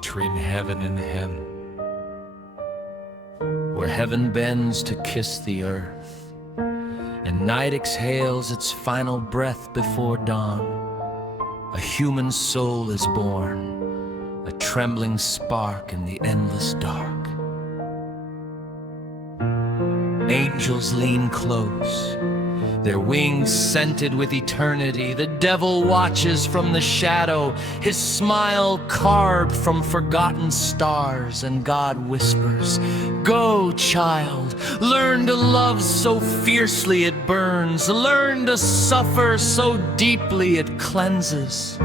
between heaven and hell, where heaven bends to kiss the earth, and night exhales its final breath before dawn. A human soul is born, a trembling spark in the endless dark. Angels lean close, their wings scented with eternity. The devil watches from the shadow, his smile carved from forgotten stars. And God whispers, "Go, child, learn to love so fiercely it burns. Learn to suffer so deeply it cleanses.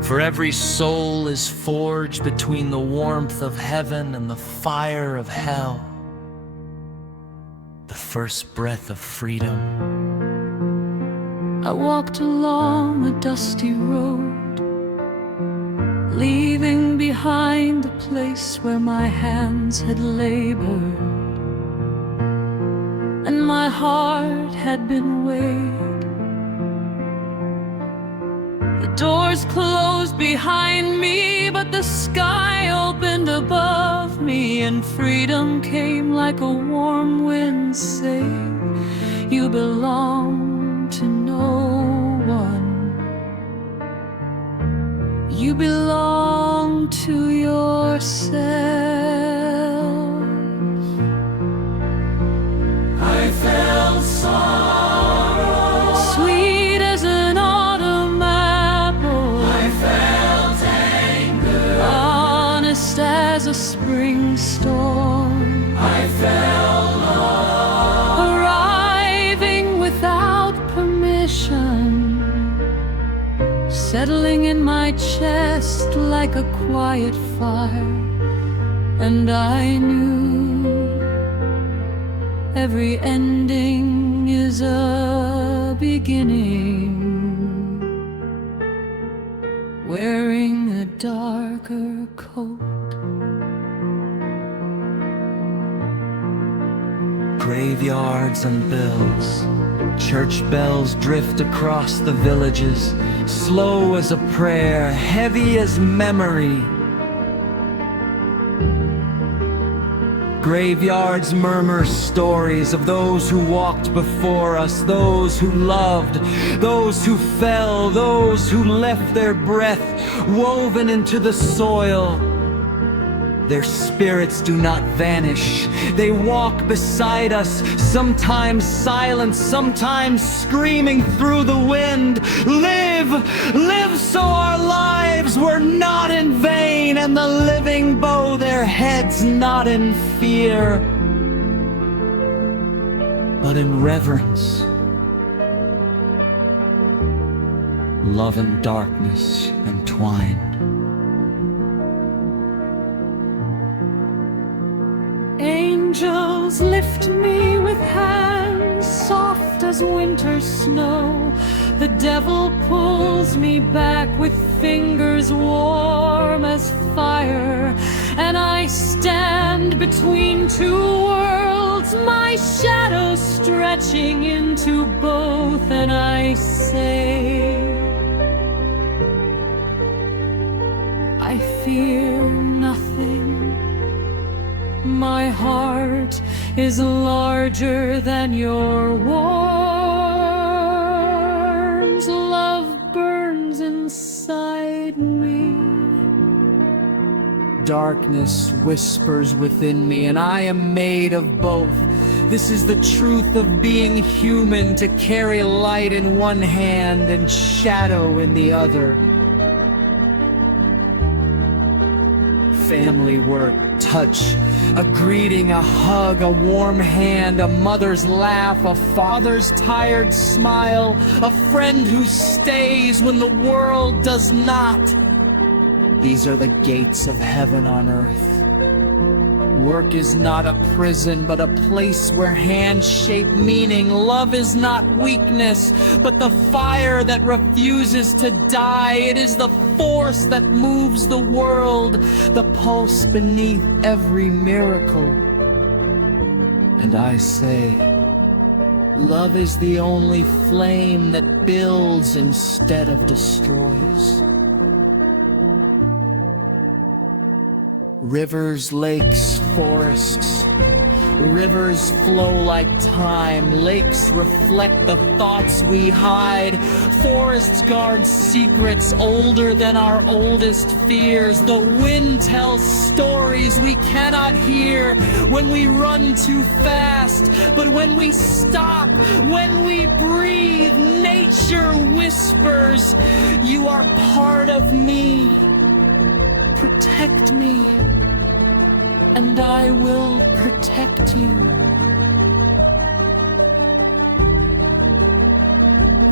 For every soul is forged between the warmth of heaven and the fire of hell. The first breath of freedom." I walked along a dusty road, leaving behind the place where my hands had labored and my heart had been weighed. The doors closed behind me, but the sky opened above me, and freedom came like a warm wind saying, "You belong to no one. You belong to yourself." I felt sorrow, sweet as an autumn apple. I felt anger, honest as a spring storm. I felt love, arriving without permission, settling in my chest like a quiet fire. And I knew every ending is a beginning, wearing a darker coat. Graveyards and bills, church bells drift across the villages, slow as a prayer, heavy as memory. Graveyards murmur stories of those who walked before us, those who loved, those who fell, those who left their breath woven into the soil. Their spirits do not vanish. They walk beside us, sometimes silent, sometimes screaming through the wind. Live, live so our lives were not in vain, and the living bow their heads not in fear, but in reverence. Love and darkness entwined. Angels lift me with hands soft as winter snow. The devil pulls me back with fingers warm as fire. And I stand between two worlds, my shadow stretching into both. And I say, I fear nothing. My heart is larger than your warmth. Love burns inside me. Darkness whispers within me, and I am made of both. This is the truth of being human, to carry light in one hand and shadow in the other. Family work, touch, a greeting, a hug, a warm hand, a mother's laugh, a father's tired smile, a friend who stays when the world does not. These are the gates of heaven on earth. Work is not a prison, but a place where hands shape meaning. Love is not weakness, but the fire that refuses to die. It is the force that moves the world, the pulse beneath every miracle. And I say, love is the only flame that builds instead of destroys. Rivers, lakes, forests. Rivers flow like time. Lakes reflect the thoughts we hide. Forests guard secrets older than our oldest fears. The wind tells stories we cannot hear when we run too fast. But when we stop, when we breathe, nature whispers, "You are part of me. Protect me, and I will protect you."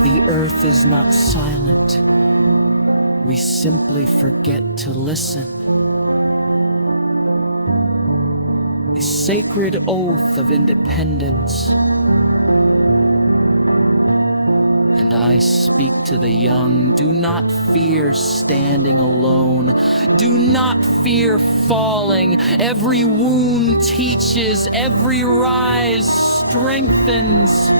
The earth is not silent. We simply forget to listen. The sacred oath of independence. And I speak to the young, do not fear standing alone. Do not fear falling. Every wound teaches, every rise strengthens.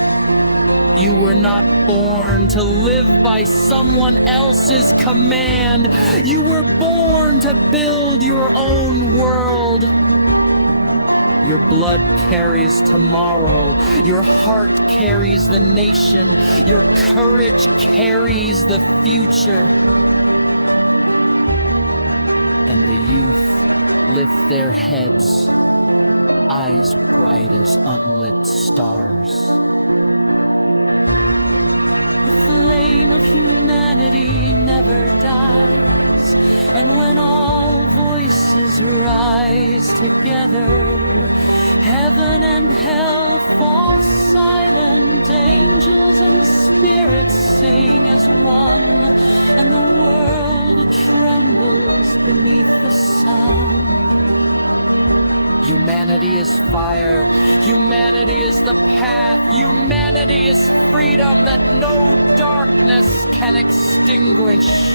You were not born to live by someone else's command. You were born to build your own world. Your blood carries tomorrow. Your heart carries the nation. Your courage carries the future. And the youth lift their heads, eyes bright as unlit stars. The flame of humanity never dies, and when all voices rise together, heaven and hell fall silent, angels and spirits sing as one, and the world trembles beneath the sound. Humanity is fire. Humanity is the path. Humanity is freedom that no darkness can extinguish.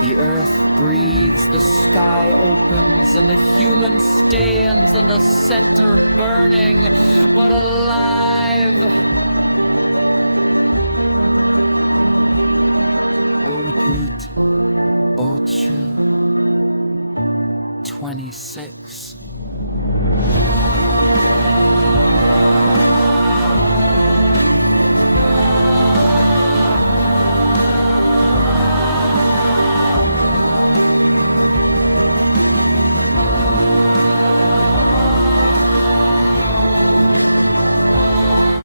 The earth breathes, the sky opens, and the human stands in the center burning, but alive. Odut, Ochu, 26.